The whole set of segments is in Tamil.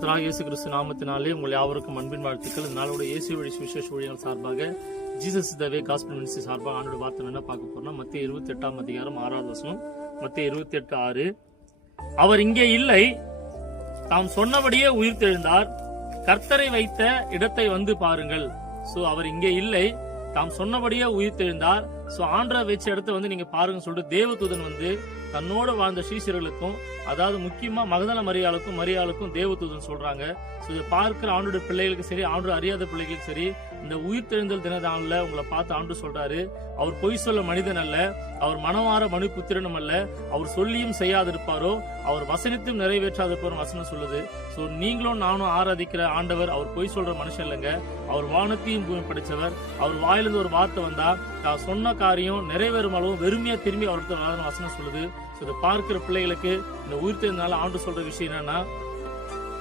கர்த்தராகிய இயேசு கிறிஸ்து நாமத்தினாலே உங்கள் யாவருக்கும் அன்பின் வாழ்த்துக்கள். இந்த நாளோட இயேசு வழி சுவிசேஷ ஊழியர்கள் சார்பாக ஜீசஸ் த வே காஸ்பல் மினிஸ்ட்ரி சார்பாக ஆண்டோட வார்த்தை என்ன பார்க்க போறோம்னா, மத்திய 28 அதிகாரம் 6வது வசனம். மத்திய 28:6. அவர் இங்கே இல்லை, தாம் சொன்னபடியே உயிர்த்தெழுந்தார், கர்த்தரை வைத்த இடத்தை வந்து பாருங்கள். சோ அவர் இங்கே இல்லை, தாம் சொன்னபடியே உயிர்த்தெழுந்தார். சோ ஆண்டரை வச்ச இடத்த வந்து நீங்க பாருங்க சொல்லிட்டு தேவதூதன் வந்து தன்னோட வாழ்ந்த சீஷர்களுக்கும், அதாவது முக்கியமா மகதல மரியாளுக்கும் தேவதூதன் சொல்றாங்க. சோ இதை பார்க்கிற ஆண்டோட பிள்ளைகளுக்கு சரி, ஆண்டு அறியாத பிள்ளைகளுக்கு சரி, இந்த உயிர்த்தெழுந்தல் தினதான்ல உங்களை பார்த்து ஆண்டு சொல்றாரு, அவர் பொய் சொல்ல மனிதன் அல்ல, அவர் மனமாற மனு புத்திரனும் அல்ல, அவர் சொல்லியும் செய்யாதிருப்பாரோ, அவர் வசனித்தும் நிறைவேற்றாதிருப்பாரோ வசனம் சொல்லுது. சோ நீங்களும் நானும் ஆராதிக்கிற ஆண்டவர் அவர் பொய் சொல்ற மனுஷன் இல்லைங்க. அவர் வானத்தையும் பூமி படைச்சவர். அவர் வாயிலிருந்து ஒரு வார்த்தை வந்தா நான் சொன்ன காரியம் நிறைவேறும் அளவு வெறுமையா திரும்பி அவர்கிட்ட வசனம் சொல்லுது. இதை பார்க்கிற பிள்ளைகளுக்கு இந்த உயிர்த்தெழுந்தனால ஆண்டு சொல்ற விஷயம் என்னன்னா,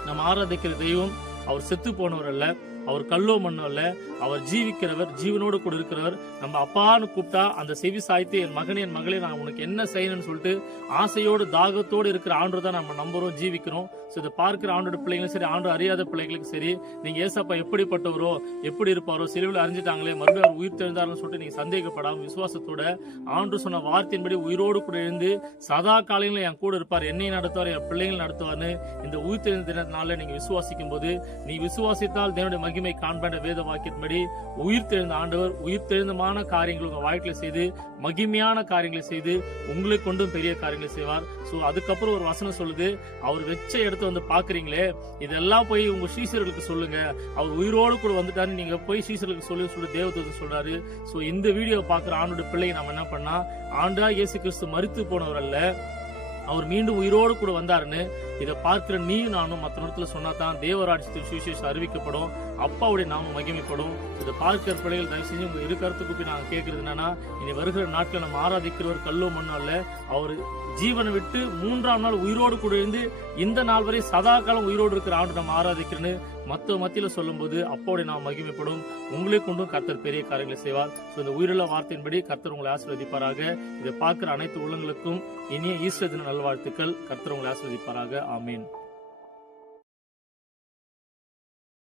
நம்ம ஆராதிக்கிற தெய்வம் அவர் செத்து போனவர் அல்ல, அவர் கல்லோ மண்ணோ அல்ல, அவர் ஜீவிக்கிறவர், ஜீவனோடு கூட இருக்கிறவர். நம்ம அப்பான்னு கூப்பிட்டா அந்த செவி சாய்த்து என் மகனே என் மகளே நான் உனக்கு என்ன செய்யணும்னு சொல்லிட்டு ஆசையோடு தாகத்தோடு இருக்கிற ஆண்டு தான் நம்ம நம்புறோம், ஜீவிக்கிறோம். ஸோ இதை பார்க்கிற ஆண்டோட பிள்ளைங்களும் சரி, ஆண்டு அறியாத பிள்ளைகளுக்கு சரி, நீங்க ஏசப்பா எப்படிப்பட்டவரோ எப்படி இருப்பாரோ, சிலுவையில் அறிஞ்சிட்டாங்களே மறுபடியும் அவர் உயிர் தெழுந்தாருன்னு சொல்லிட்டு நீங்க சந்தேகப்படாம விசுவாசத்தோட ஆண்டு சொன்ன வார்த்தையின்படி உயிரோடு கூட இருந்து சதா காலையில என் கூட இருப்பார், என்னை நடத்துவார், என் பிள்ளைகள் நடத்துவார்னு இந்த உயிர் தெழுந்த தினத்தினால நீங்க விசுவாசிக்கும் போது, நீ விசுவாசித்தால் தேவனுடைய மகிமை காண்பேன் வேத வாக்கியத்தின்படி உயிர் தெழுந்த ஆண்டவர் உயிர் தெழுந்தமான காரியங்களை உங்க வாழ்க்கையில செய்து, மகிமையான காரியங்களை செய்து, உங்களை கொண்டும் பெரிய காரியங்களை செய்வார். சோ அதுக்கப்புறம் ஒரு வசனம் சொல்லுது, அவர் வச்ச இடத்த வந்து பாக்குறீங்களே, இதெல்லாம் போய் உங்க சீசர்களுக்கு சொல்லுங்க, அவர் உயிரோடு கூட வந்துட்டாரு, நீங்க போய் சீசர்களுக்கு சொல்லி தேவதூதன் சொல்றாரு. சோ இந்த வீடியோ பாக்குற ஆண்டோட பிள்ளை நம்ம என்ன பண்ணா, ஆண்டா இயேசு கிறிஸ்து மரித்து போனவர் அல்ல, அவர் மீண்டும் உயிரோடு கூட வந்தாருன்னு இதை பார்க்கிற நீயும் நானும் மற்ற இடத்துல சொன்னாதான் தேவராட்சியத்தில் சுவிசேஷம் அறிவிக்கப்படும், அப்பாவுடைய நாமம் மகிமைப்படும். இதை பார்க்கிற பிள்ளைகள் தயவு செஞ்சு உங்க இரு கருத்துக்கு நாங்க கேட்கறது என்னன்னா, இனி வருகிற நாட்கள் நம்ம ஆராதிக்கிறவர் கல்லோ மண்ணோ அல்ல, அவர் ஜீவனை விட்டு 3ஆம் நாள் உயிரோடு கூட இருந்து இந்த நாள் வரை சதா காலம் உயிரோடு இருக்கிற ஆண்டு நம்ம ஆராதிக்கிறேன்னு மத்தியில சொல்லும் போது அப்பாவுடைய நாம் மகிமைப்படும், உங்களே கொண்டும் கர்த்தர் பெரிய காரியங்களை செய்வார். இந்த உயிருள்ள வார்த்தையின்படி கர்த்தர் உங்களை ஆசீர்வதிப்பாராக. இதை பார்க்கிற அனைத்து உள்ளங்களுக்கும் இனிய ஈஸ்டர் தின நல்வாழ்த்துக்கள். கர்த்தர் உங்களை ஆசீர்வதிப்பாராக. ஆமீன்.